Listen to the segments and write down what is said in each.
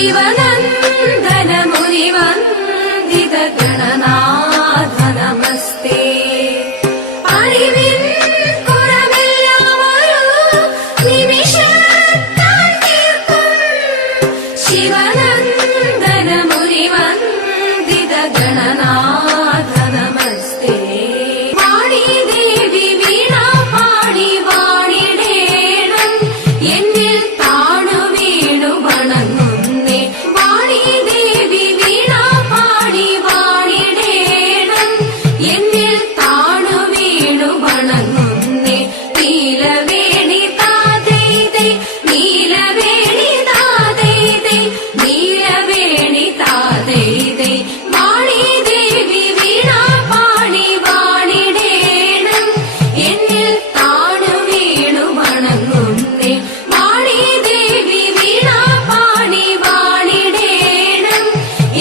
शिवनन्दन मुनिवन्दित गणनाथ नमस्ते शिवनन्दन मुनिवन्दित गणनाथ नमस्ते वाणी देवी वीणा पाणि वाणिडेणं എന്നിൽ താണു വീണു വണങ്ങുന്നേ വാണി ദേവി വീണാ പാണി വാണിടേണം എന്നിൽ താണു വീണു വണങ്ങുന്നേ നീലവേണി താതൈതൈ നീലവേണി താതൈതൈ നീലവേണി താതൈതൈ വാണി ദേവി വീണാ പാണി വാണിടേണം എന്നിൽ താണു വീണു വണങ്ങുന്നേ വാണി ദേവി വീണാ പാണി വാണിടേണം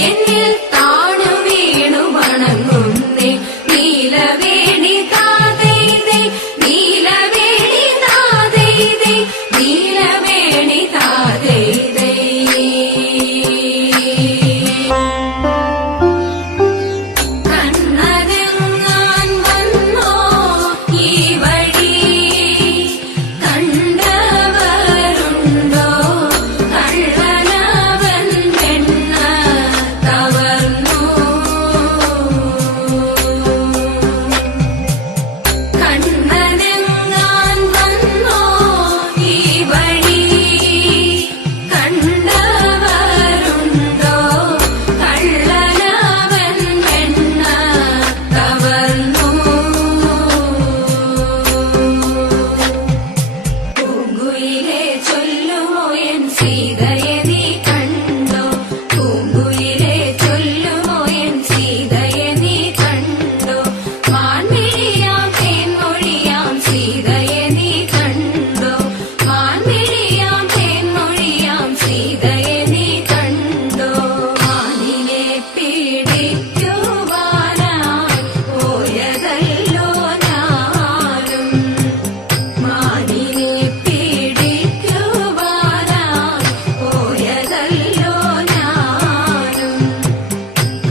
എന്നിൽ താണു വീണു വണങ്ങുന്നേ നീലവേണി താതൈതൈ നീലവേണി താതൈതൈ നീലവേണി താതൈതൈ കണ്ണതെങ്ങാൻ വന്നോ ഈ വഴി കണ്ടവരുണ്ടോ കള്ളനവൻ പെണ്ണ കവർന്നു കണ്ണതെങ്ങാൻ വന്നോ ഈ വഴി കണ്ടവരുണ്ടോ കള്ളനവൻ പെണ്ണ കവർന്നു പൂങ്കുയിലെ ചൊല്ലുമോ എൻ സീതയെ നീ കണ്ടോ പൂങ്കുയിലെ ചൊല്ലുമോ എൻ സീതയെ നീ കണ്ടോ മാൻമിഴിയാം തേൻമൊഴിയാം സീതയെ നീ കണ്ടോ മാൻമിഴിയാം തേൻമൊഴിയാം സീതയെ നീ കണ്ടോ മാനിനെ പിടിക്കുവാനായി പോയതല്ലോ ഞാനും മാനിനെ പിടിക്കുവാനായി പോയതല്ലോ ഞാനും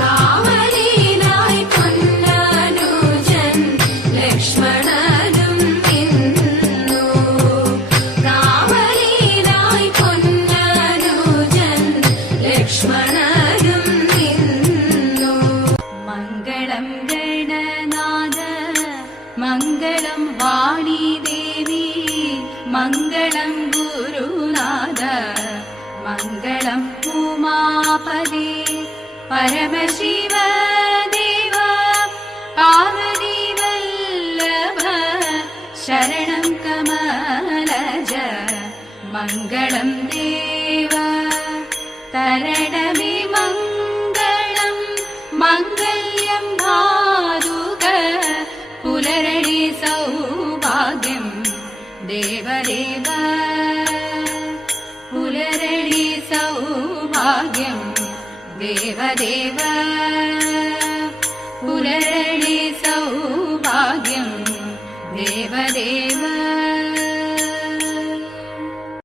കാവലിനായി പൊന്നനുജൻ ലക്ഷ്മണനും നിന്നു കാവലിനായി പൊന്നനുജൻ ലക്ഷ്മണനും നിന്നു മംഗളം ഗണനാഥ മംഗളം വാണി ദേവി മംഗളം ഗുരുനാഥ മംഗളം ഉമാപദേ പരമശിവ ദേവ പാർവതി വല്ലഭ ശരണം കമലജ മംഗളം ദേവ തരണമേ മംഗളം മംഗല്യം ഭാതുക പുലരണി സൗഭാഗ്യം ദേവദേവ പുലരണി സൗഭാഗ്യം ദേവദേവ പുലരണി സൗഭാഗ്യം ദേവദേവ